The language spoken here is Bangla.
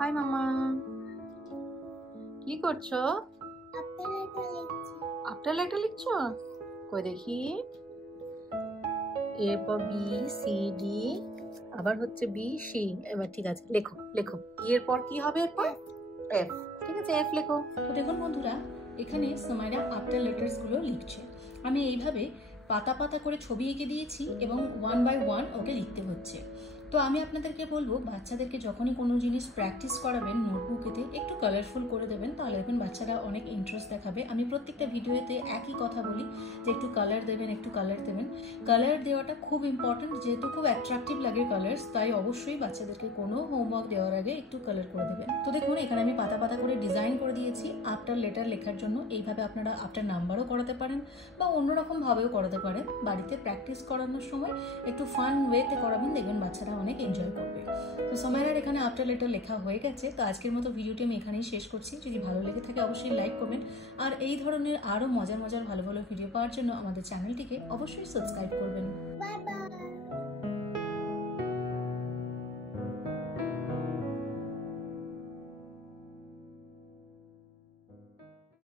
হাই মামা, কি করছো? আফটার লেটার লিখছো? কই দেখি। এরপর বি সি ডি, আবার হচ্ছে বি সি। এবার ঠিক আছে, লেখো লেখো। এরপর কি হবে? এরপর এফ। ঠিক আছে, এফ লেখো। তো দেখুন বন্ধুরা, এখানে সোমাইরা আফটার লেটার্সগুলো লিখছে। আমি এইভাবে পাতা পাতা করে ছবি এঁকে দিয়েছি এবং 1 বাই 1 ওকে লিখতে হচ্ছে। তো আমি আপনাদেরকে বলবো, বাচ্চাদেরকে যখনই কোনো জিনিস প্র্যাকটিস করাবেন নোটবুকেতে একটু কালারফুল করে দেবেন, তাহলে দেখবেন বাচ্চারা অনেক ইন্টারেস্ট দেখাবে। আমি প্রত্যেকটা ভিডিওতে একই কথা বলি যে একটু কালার দেবেন, একটু কালার দেবেন। কালার দেওয়াটা খুব ইম্পর্টেন্ট, যেহেতু খুব অ্যাট্রাকটিভ লাগে কালার্স, তাই অবশ্যই বাচ্চাদেরকে কোনো হোমওয়ার্ক দেওয়ার আগে একটু কালার করে দেবেন। তো দেখুন, এখানে আমি পাতা পাতা করে ডিজাইন করে দিয়েছি আফটার লেটার লেখার জন্য। এইভাবে আপনারা আফটার নাম্বারও করাতে পারেন বা অন্যরকমভাবেও করাতে পারেন। বাড়িতে প্র্যাকটিস করানোর সময় একটু ফান ওয়েতে করাবেন, দেখবেন বাচ্চারা অনেক এনজয় করবে। তো সোমাইরার এখানে আফটার লেটার লেখা হয়ে গেছে। তো আজকের মতো ভিডিওটি আমি এখানেই শেষ করছি। যদি ভালো লেগে থাকে অবশ্যই লাইক করবেন, আর এই ধরনের আরও মজার মজার ভালো ভালো ভিডিও পাওয়ার জন্য আমাদের চ্যানেলটিকে অবশ্যই সাবস্ক্রাইব করবেন। Bye bye.